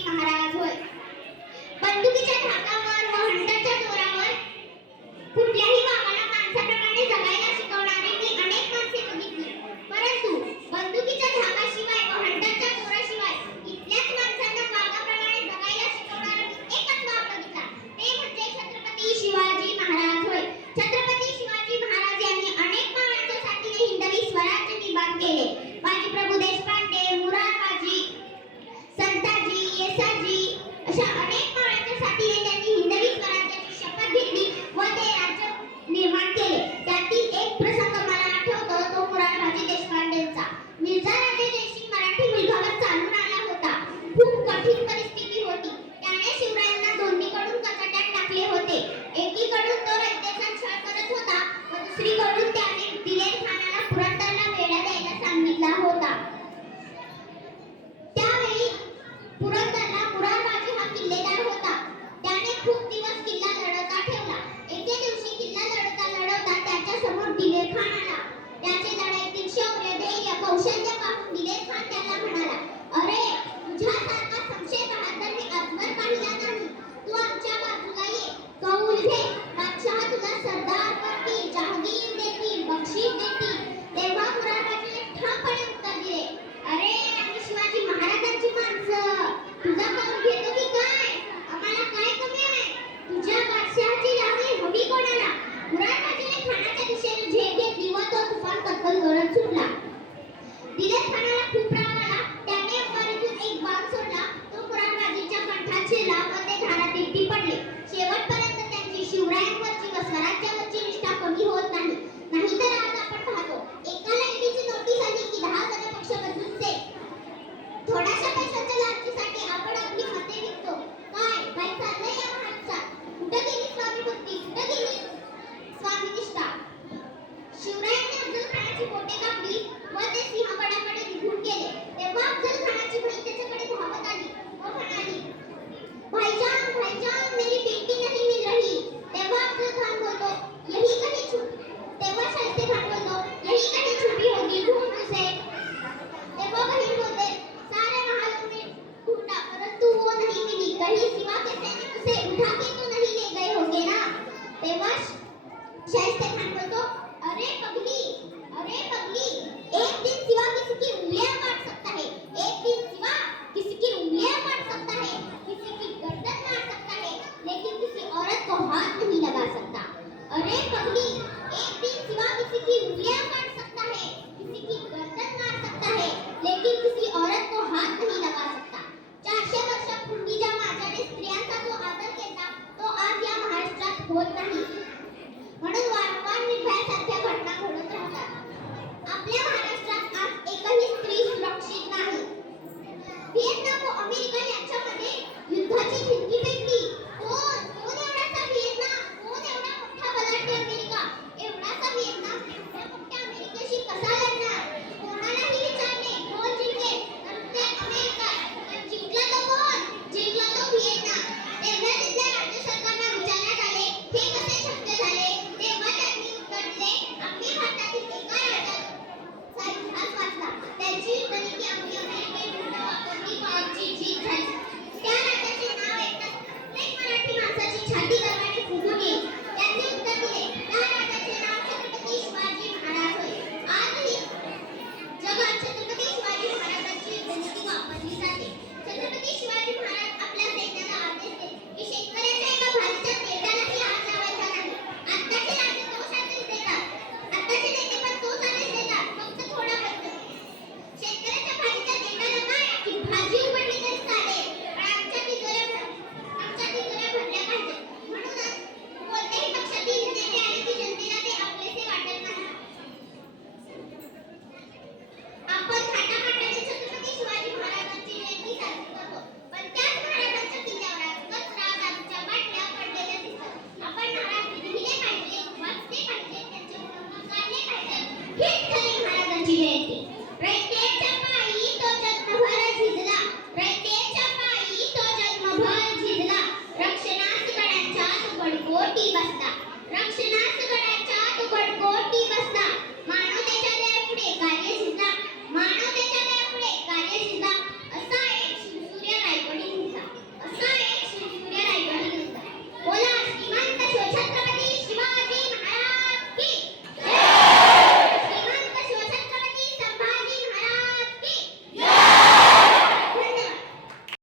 शिवाजी महाराज होय. बंदुकीच्या धाकावर व हंटाच्या जोरावर कुठल्याही वाघाला माणसाप्रमाणे जगायला शिकवणारी मी अनेक माणसे बघितली, परंतु बंदुकीच्या धाकाशिवाय व हंटाच्या जोराशिवाय इथल्याच माणसांना वाघाप्रमाणे जगायला शिकवणारा मी एकच वाघ बघितला, ते म्हणजे छत्रपती शिवाजी महाराज होय. छत्रपती शिवाजी महाराज यांनी अनेक महाराजांच्या साथीने हिंदवी स्वराज्य निर्माण केले. बाजी प्रभू देशपांडे, मुरारबाजी, संताजी, येसाजी अशा अनेक महाराजांच्या साथीने त्यांनी हिंदवी स्वराज्याची शपथ घेतली व ते राज्य निर्माण केले. त्यातील एक प्रसंग मला आठवतो, तो मुरारबाजी देशपांडेंचा. मिर्झा राजे जयसिंग मराठी मुलगावर चालून आला होता. खूप कठीण परिस्थिती होती. त्याने शिवरायांना दोन्हीकडून कचाट्यात टाकले होते. एकीकडून तो रयतेचा छळ करत होता व दुसरीकडून त्याने दिलेर खानाला पुरंदरला वेढा द्यायला सांगितला होता. त्यावेळी पुरंदरला मुरारबाजी हा किल्लेदार होता. त्याने खूप दिवस किल्ला लढवता ठेवला. एके दिवशी किल्ला लढवता लढवता त्याच्या समोर दिलेर खान आला. त्याचे लढाईतील शौर्य, धैर्य, कौशल्य पाहून दिलेर खान त्याला म्हणाला, अरे, तुझ्यासारखा शमशेर बहादर मी आजवर पाहिला नाही. तू आमच्या बाजूला ये, कौल घे. बादशाह तुला सरदार करतील, जहागीर देतील, बक्षीस देतील. तेव्हा मुरारबाजीने ठामपणे उत्तर दिले, अरे, आम्ही शिवाजी महाराजांची माणसं, तुझा कौल घेतो की काय? आम्हाला काय कमी आहे? तुझ्या बादशाहाची लावणी हवी कोणाला? मुरारबाजीने खानाच्या दिशेने झेप घेतली व तो तुफान कत्तल करत सुटला. दिलेर खानाला खूप राग आला. त्याने वरतून एक बाण सोडला. तो मुरारबाजीच्या कंठात शिरला व ते धारात एकटी पडले. शेवटपर्यंत त्यांची शिवरायांवरची व स्वराज्यावरची निष्ठा कमी होत नाही. नाहीतर आज आपण पाहतो, एका लाईनीची नोटीस आली की 10 जण पक्ष बदलूनचे. थोड्याशा पैशाच्या लालचीसाठी आपण आपली मते विकतो. काय चाललंय या महाराष्ट्रात? कुठे गेली स्वामी भक्ती? कुठे गेली स्वामीनिष्ठा? शिवरायांनी अफजल खानाची बोटे कापली व ते सिंहगडाकडे निघून गेले. तेव्हा अफजल खानाची बहीण त्याच्याकडे धावत आली व म्हणाली, भाईजान, भाईजान, मेरी बेटी नहीं मिल रही. तेव्हा अफजल खान बोलतो, यही कहीं छुप. तेव्हा शाहिस्ते खान बोलतो, यही कहीं छुपी होगी, ढूंढ उसे. तेव्हा बहीण बोलते, सारे महलों में ढूंढा परंतु वो नहीं मिली. कहीं सिवा के सैनिक उसे उठा के तो नहीं ले गए होंगे ना. तेव्हा शाहिस्ते खान बोलतो, अरे पगली, एक दिन सिवा किसी की उंगलियां काट सकता है, एक दिन सिवा किसी की उंगलियां काट सकता है, किसी की गर्दन मार सकता है, लेकिन किसी औरत को हाथ नहीं लगा सकता. अरे पगली, एक दिन सिवा किसी की उंगलियां काट सकता है, किसी की गर्दन मार सकता है, लेकिन किसी औरत को हाथ नहीं लगा सकता. 400 वर्षापूर्वी ज्या माझ्याने स्त्रियांचा जो आदर केला तो आज या महाराष्ट्रात होत